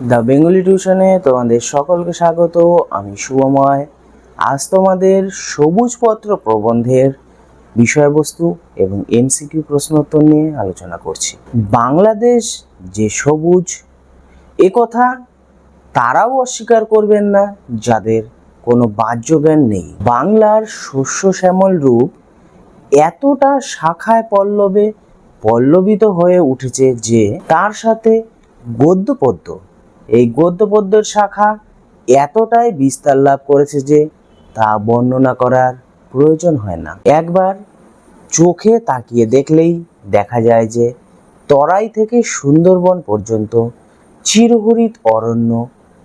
The Bengali টিউশনে তোমাদের সকলকে স্বাগত। আমি শুভময়। আজ তোমাদের সবুজ পত্র প্রবন্ধের বিষয়বস্তু এবং এমসিকিউ প্রশ্নোত্তর নিয়ে আলোচনা করছি। বাংলাদেশ যে সবুজ, একথা তারাও অস্বীকার করবেন না যাদের কোনো বাহ্য জ্ঞান নেই। বাংলার শস্য শ্যামল রূপ এতটা শাখায় পল্লবে পল্লবিত হয়ে উঠেছে যে তার সাথে গদ্যপদ্য, এই গদ্যপদ্যের শাখা এতটাই বিস্তার লাভ করেছে যে তা বর্ণনা করার প্রয়োজন হয় না। একবার চোখে তাকিয়ে দেখলেই দেখা যায় যে তরাই থেকে সুন্দরবন পর্যন্ত চিরহরিত অরণ্য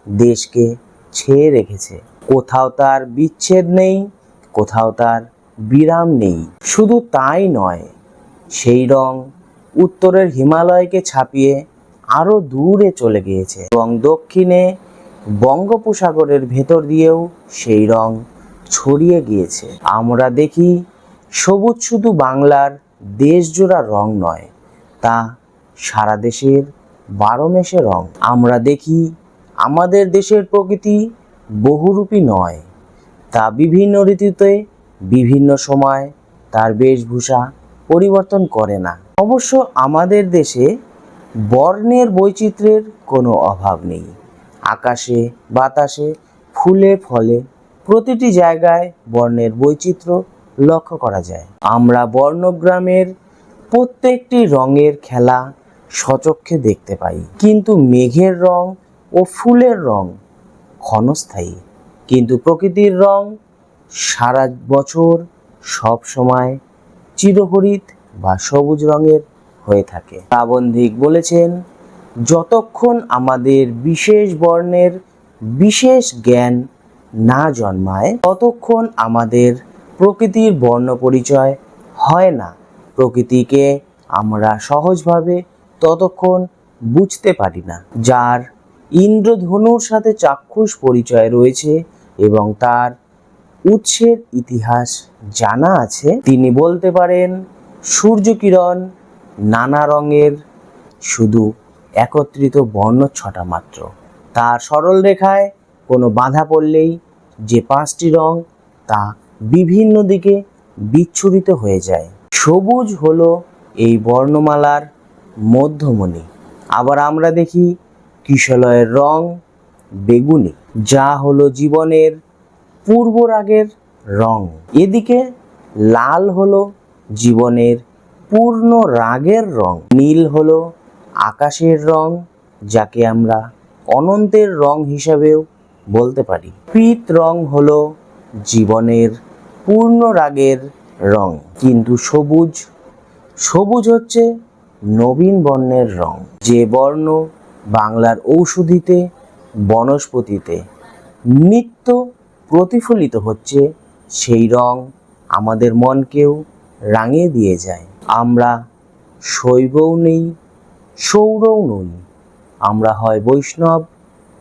দেশকে ছেয়ে রেখেছে। কোথাও তার বিচ্ছেদ নেই, কোথাও তার বিরাম নেই। শুধু তাই নয়, সেই রং উত্তরের হিমালয়কে ছাপিয়ে আরো দূরে চলে গিয়েছে এবং দক্ষিণে বঙ্গোপসাগরের ভেতর দিয়েও সেই রং ছড়িয়ে গিয়েছে। আমরা দেখি সবুজ শুধু বাংলার দেশজোড়া রং নয়, তা সারা দেশের 12 মেশে রং। আমরা দেখি আমাদের দেশের প্রকৃতি বহুরূপী নয়, তা বিভিন্ন ঋতুতে বিভিন্ন সময় তার বেশভূষা পরিবর্তন করে না। অবশ্য আমাদের দেশে বর্ণের বৈচিত্র্যের কোনো অভাব নেই। আকাশে বাতাসে ফুলে ফলে প্রতিটি জায়গায় বর্ণের বৈচিত্র্য লক্ষ্য করা যায়। আমরা বর্ণগ্রামের প্রত্যেকটি রঙের খেলা সচক্ষে দেখতে পাই। কিন্তু মেঘের রং ও ফুলের রং ক্ষণস্থায়ী, কিন্তু প্রকৃতির রং সারা বছর সব সময় চিরহরিত বা সবুজ রঙের হয়ে থাকে। প্রাবন্ধিক বলেছেন, যতক্ষণ আমাদের বিশেষ বর্ণের বিশেষ জ্ঞান না জন্মায় ততক্ষণ আমাদের প্রকৃতির বর্ণ পরিচয় হয় না। প্রকৃতিকে আমরা সহজভাবে ততক্ষণ বুঝতে পারি না। যার ইন্দ্রধনুর সাথে চাক্ষুষ পরিচয় রয়েছে এবং তার উৎসের ইতিহাস জানা আছে, তিনি বলতে পারেন সূর্যকিরণ নানা রঙের, শুধু একত্রিত বর্ণচ্ছটা মাত্র। তার সরল রেখায় কোনো বাধা পড়লেই যে 5টি রং তা বিভিন্ন দিকে বিচ্ছুরিত হয়ে যায়। সবুজ হলো এই বর্ণমালার মধ্যমণি। আবার আমরা দেখি কিশলয়ের রং বেগুনি, যা হলো জীবনের পূর্বরাগের রং। এদিকে লাল হলো জীবনের পূর্ণ রাগের রং। নীল হলো আকাশের রং, যাকে আমরা অনন্তের রং হিসাবেও বলতে পারি। পীত রং হলো জীবনের পূর্ণ রাগের রং। কিন্তু সবুজ হচ্ছে নবীন বর্ণের রং, যে বর্ণ বাংলার ঔষধিতে বনস্পতিতে নিত্য প্রতিফলিত হচ্ছে। সেই রং আমাদের মনকেও রাঙিয়ে দিয়ে যায়। আমরা শৈবও নেই, সৌরও নই। আমরা হয় বৈষ্ণব,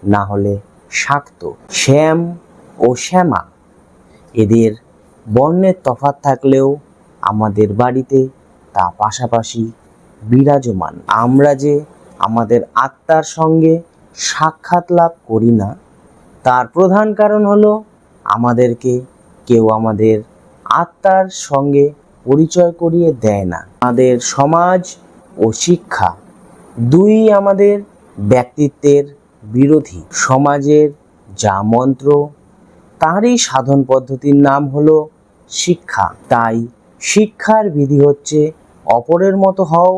না হলে শাক্ত। শ্যাম ও শ্যামা, এদের বর্ণের তফাৎ থাকলেও আমাদের বাড়িতে তা পাশাপাশি বিরাজমান। আমরা যে আমাদের আত্মার সঙ্গে সাক্ষাৎ লাভ করি না, তার প্রধান কারণ হলো আমাদেরকে কেউ আমাদের আত্মার সঙ্গে পরিচয় করিয়ে দেয় না। আমাদের সমাজ ও শিক্ষা দুই আমাদের ব্যক্তিত্বের বিরোধী। সমাজের যা মন্ত্র, তারই সাধন পদ্ধতির নাম হলো শিক্ষা। তাই শিক্ষার বিধি হচ্ছে অপরের মতো হও,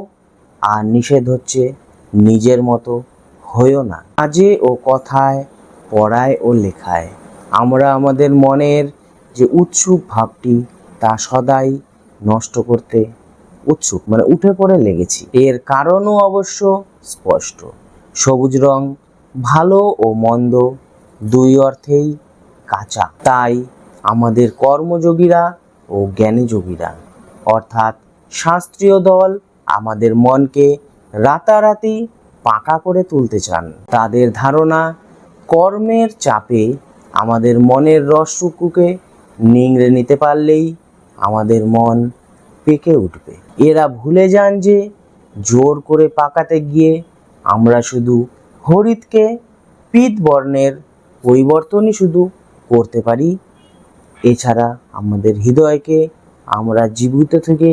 আর নিষেধ হচ্ছে নিজের মতো হইও না। কাজে ও কথায়, পড়ায় ও লেখায় আমরা আমাদের মনের যে উৎসুক ভাবটি তা সদাই নষ্ট করতে উৎসুক, উঠে পড়ে লেগেছি। এর কারণও অবশ্য স্পষ্ট। সবুজ রং ভালো ও মন্দ দুই অর্থেই কাঁচা। তাই আমাদের কর্মযোগীরা ও জ্ঞানীযোগীরা, অর্থাৎ শাস্ত্রীয় দল, আমাদের মনকে রাতারাতি পাকা করে তুলতে চান। তাদের ধারণা, কর্মের চাপে আমাদের মনের রসটুকুকে নিংড়ে নিতে পারলেই আমাদের মন পেকে উঠবে। এরা ভুলে যান যে জোর করে পাকাতে গিয়ে আমরা শুধু হরিতকে পীত বর্ণের পরিবর্তনই শুধু করতে পারি। এছাড়া আমাদের হৃদয়কে আমরা জীবিত থেকে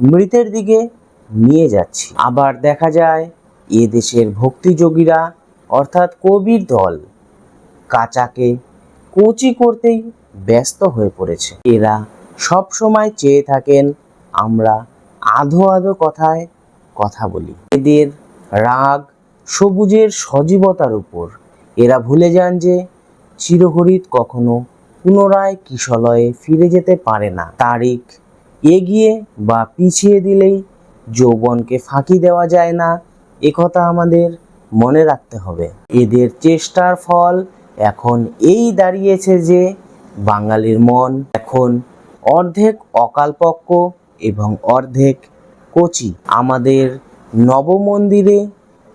মৃতের দিকে নিয়ে যাচ্ছি। আবার দেখা যায় এ দেশের ভক্তিযোগীরা অর্থাৎ কবির দল কাঁচাকে কচি করতেই ব্যস্ত হয়ে পড়েছে। এরা সব সময় চেয়ে থাকেন আমরা আধো আধো কথায় কথা বলি। এদের রাগ সবুজের সজীবতার উপর। এরা ভুলে যান যে চিরহরিত কখনো পুনরায় কিশলয়ে ফিরে যেতে পারে না। তারিখ এগিয়ে বা পিছিয়ে দিলেই যৌবনকে ফাঁকি দেওয়া যায় না, একথা আমাদের মনে রাখতে হবে। এদের চেষ্টার ফল এখন এই দাঁড়িয়েছে যে বাঙালির মন এখন অর্ধেক অকালপক্ষ এবং অর্ধেক কচি। আমাদের নবমন্দিরে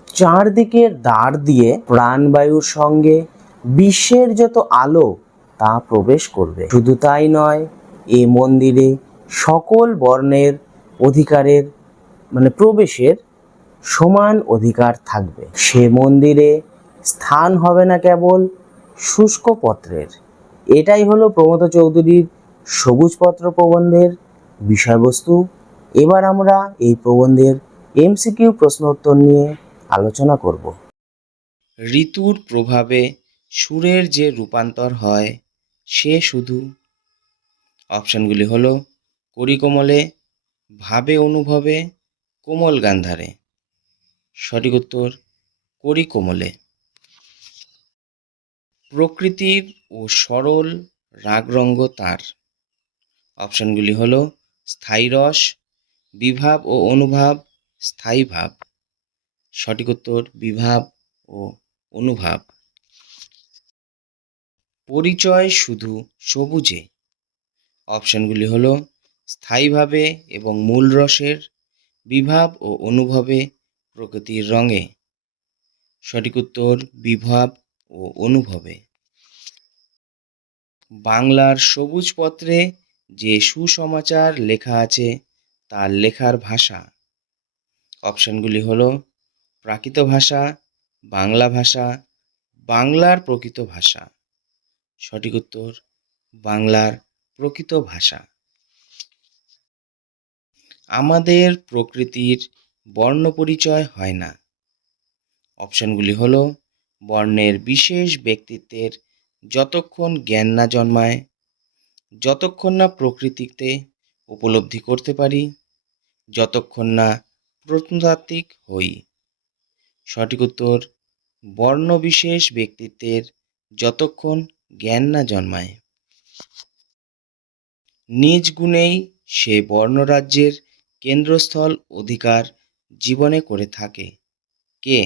চারদিকের দ্বার দিয়ে প্রাণবায়ুর সঙ্গে বিশ্বের যত আলো তা প্রবেশ করবে। শুধু তাই নয়, এ মন্দিরে সকল বর্ণের অধিকারের প্রবেশের সমান অধিকার থাকবে। সে মন্দিরে স্থান হবে না কেবল শুষ্ক পত্রের। এটাই হলো প্রমথ চৌধুরীর সবুজপত্র প্রবন্ধের বিষয়বস্তু। এবার আমরা এই প্রবন্ধের এমসিকিউ প্রশ্ন উত্তর নিয়ে আলোচনা করব। ঋতুর প্রভাবে সুরের যে রূপান্তর হয় সে শুধু। অপশানগুলি হলো করিকমলে, ভাবে অনুভবে, কোমল গান্ধারে। সঠিক উত্তর করিকমলে। প্রকৃতির ও সরল রাগরঙ্গ তার। অপশানগুলি হলো স্থায়ী রস, বিভাব ও অনুভাব, স্থায়ী ভাব। সঠিক উত্তর বিভাব ও অনুভাব। পরিচয় শুধু সবুজে। অপশানগুলি হলো স্থায়ীভাবে এবং মূল রসের, বিভাব ও অনুভবে, প্রকৃতির রঙে। সঠিক উত্তর বিভাব ও অনুভবে। বাংলার সবুজ পত্রে যে সুসমাচার লেখা আছে তার লেখার ভাষা। অপশানগুলি হলো প্রাকৃত ভাষা, বাংলা ভাষা, বাংলার প্রকৃত ভাষা। সঠিক উত্তর বাংলার প্রকৃত ভাষা। আমাদের প্রকৃতির বর্ণ পরিচয় হয় না। অপশানগুলি হলো বর্ণের বিশেষ ব্যক্তিত্বের যতক্ষণ জ্ঞান না জন্মায়, যতক্ষণ না প্রকৃতিতে উপলব্ধি করতে পারি, যতক্ষণ না প্রত্নতাত্ত্বিক হই। সঠিক উত্তর বর্ণ বিশেষ ব্যক্তিত্বের যতক্ষণ জ্ঞান না জন্মায়। নিজ গুণেই সে বর্ণরাজ্যের কেন্দ্রস্থল অধিকার জীবনে করে থাকে। কে?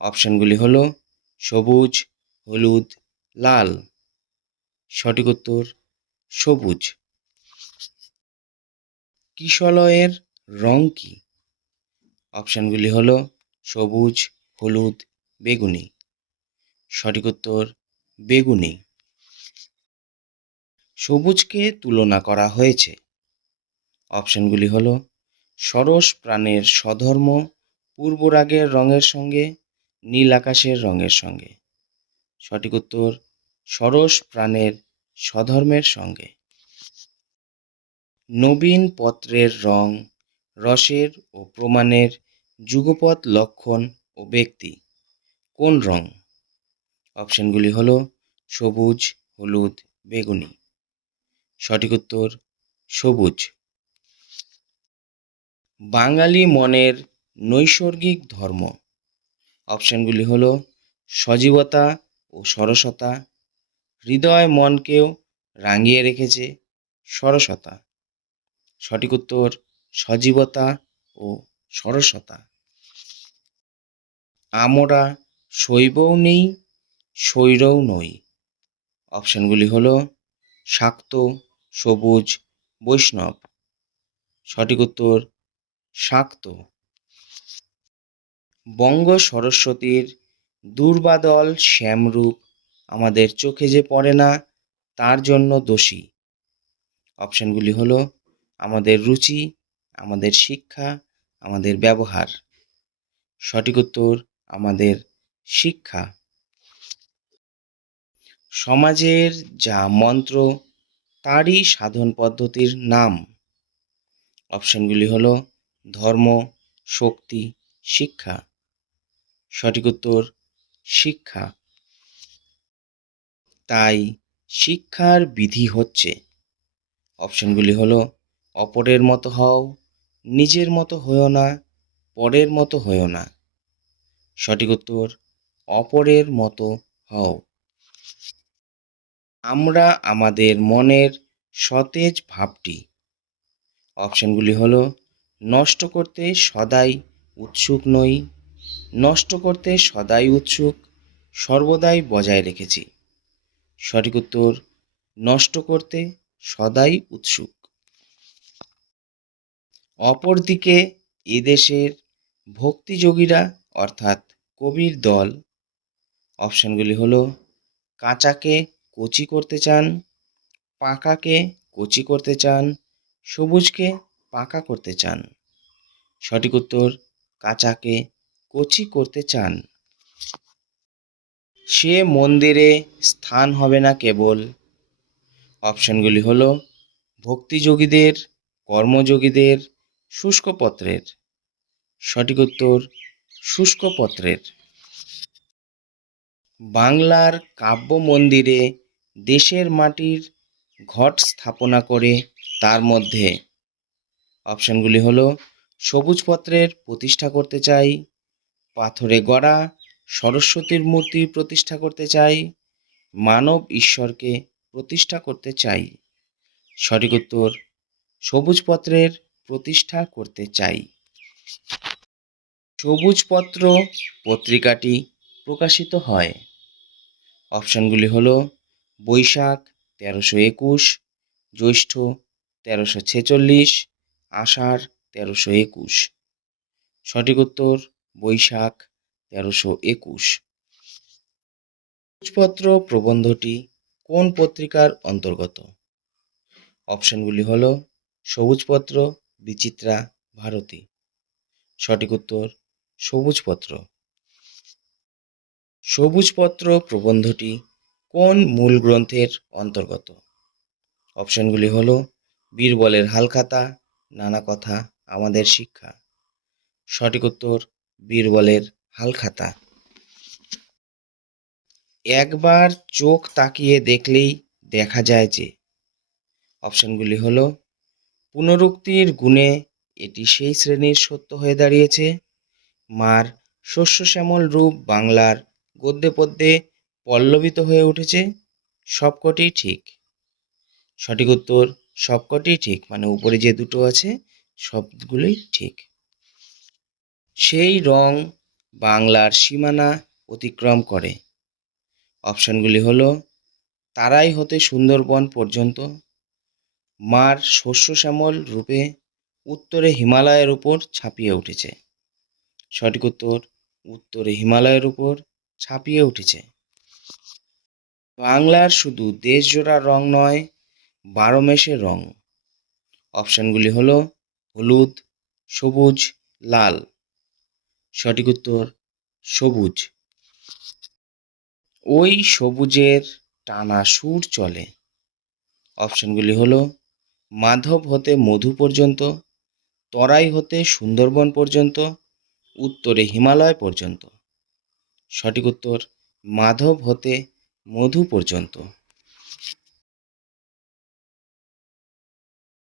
অপশানগুলি হলো সবুজ, হলুদ, লাল। সঠিক উত্তর সবুজ। কিশলয়ের রং কি? অপশানগুলি হলো সবুজ, হলুদ, বেগুনি। সঠিক উত্তর বেগুনি। সবুজকে তুলনা করা হয়েছে। অপশানগুলি হলো সরস প্রাণের স্বধর্ম, পূর্বরাগের রঙের সঙ্গে, নীল আকাশের রঙের সঙ্গে। সঠিক উত্তর সরস প্রাণের স্বধর্মের সঙ্গে। নবীন পত্রের রং, রসের ও প্রমাণের যুগপৎ লক্ষণ ও ব্যক্তি। কোন রং? অপশানগুলি হলো সবুজ, হলুদ, বেগুনি। সঠিক উত্তর সবুজ। বাঙালি মনের নৈসর্গিক ধর্ম। অপশানগুলি হলো সজীবতা ও সরসতা, হৃদয় মনকেও রাঙিয়ে রেখেছে সরসতা। সঠিক উত্তর সজীবতা ও সরসতা। আমরা শৈবও নেই, স্বৈরও নই। অপশানগুলি হলো শাক্ত, সবুজ, বৈষ্ণব। সঠিক উত্তর শাক্ত। বঙ্গ সরস্বতীর দুর্বাদল শ্যামরূপ আমাদের চোখে যে পড়ে না তার জন্য দোষী। অপশানগুলি হলো আমাদের রুচি, আমাদের শিক্ষা, আমাদের ব্যবহার। সঠিক উত্তর আমাদের শিক্ষা। সমাজের যা মন্ত্র তারই সাধন পদ্ধতির নাম। অপশনগুলি হলো ধর্ম, শক্তি, শিক্ষা। সঠিক উত্তর শিক্ষা। তাই শিক্ষার বিধি হচ্ছে, অপশনগুলি হলো অপরের মতো হও, নিজের মতো হইও না, পরের মতো হইও না। সঠিক উত্তর অপরের মতো হও। আমরা আমাদের মনের সতেজ ভাবটি, অপশনগুলি হলো নষ্ট করতে সদাই উৎসুক নই, নষ্ট করতে সদাই উৎসুক, সর্বদাই বজায় রেখেছি। সঠিক উত্তর নষ্ট করতে সদাই উৎসুক। অপরদিকে এদেশের ভক্তিযোগীরা অর্থাৎ কবির দল, অপশনগুলি হলো কাঁচাকে কচি করতে চান, পাকাকে কচি করতে চান, সবুজকে পাকা করতে চান। সঠিক উত্তর কাঁচাকে কচি করতে চান। সে মন্দিরে স্থান হবে না কেবল, অপশনগুলি হলো ভক্তিযোগীদের, কর্মযোগীদের, শুষ্কপত্রের। সঠিক উত্তর শুষ্কপত্রের। বাংলার কাব্য মন্দিরে দেশের মাটির ঘট স্থাপনা করে তার মধ্যে, অপশনগুলি হলো সবুজপত্রের প্রতিষ্ঠা করতে চাই, পাথরে গড়া সরস্বতীর মূর্তি প্রতিষ্ঠা করতে চাই, মানব ঈশ্বরকে প্রতিষ্ঠা করতে চাই। সঠিক উত্তর সবুজপত্রের প্রতিষ্ঠা করতে চাই। সবুজপত্র পত্রিকাটি প্রকাশিত হয়, অপশনগুলি হলো বৈশাখ 1321, জ্যৈষ্ঠ 1346, আষাঢ় 1321। সঠিক উত্তর বৈশাখ 1321। সবুজপত্র প্রবন্ধটি কোন পত্রিকার অন্তর্গত? অপশনগুলি হলো সবুজপত্র, বিচিত্রা, ভারতী। সঠিক উত্তর সবুজপত্র। সবুজপত্র প্রবন্ধটি কোন মূল গ্রন্থের অন্তর্গত? অপশনগুলি হলো বীরবলের হালখাতা, নানা কথা, আমাদের শিক্ষা। সঠিক উত্তর বীরবলের হালখাতা। একবার চোখ তাকিয়ে দেখলেই দেখা যায় যে, অপশনগুলি হলো পুনরুক্তির গুণে এটি সেই শ্রেণীর সত্য হয়ে দাঁড়িয়েছে, মার শস্য শ্যামল রূপ বাংলার গদ্যে পদ্যে পল্লবিত হয়ে উঠেছে, সবকটি ঠিক। সঠিক উত্তর সবকটি ঠিক, মানে উপরে যে দুটো আছে সবগুলোই ঠিক। সেই রং বাংলার সীমানা অতিক্রম করে, অপশনগুলি হলো তারাই হতে সুন্দরবন পর্যন্ত, মার শস্য শ্যামল রূপে উত্তরে হিমালয়ের উপর ছাপিয়ে উঠেছে। সঠিক উত্তর উত্তরে হিমালয়ের উপর ছাপিয়ে উঠেছে। বাংলার শুধু দেশজোড়া রং নয়, 12 মেশে রং। অপশনগুলি হলো হলুদ, সবুজ, লাল। সঠিক উত্তর সবুজ। ওই সবুজের টানা সুর চলে, অপশনগুলি হলো মাধব হতে মধু পর্যন্ত, তরাই হতে সুন্দরবন পর্যন্ত, উত্তরে হিমালয় পর্যন্ত। সঠিক উত্তর মাধব হতে মধু পর্যন্ত।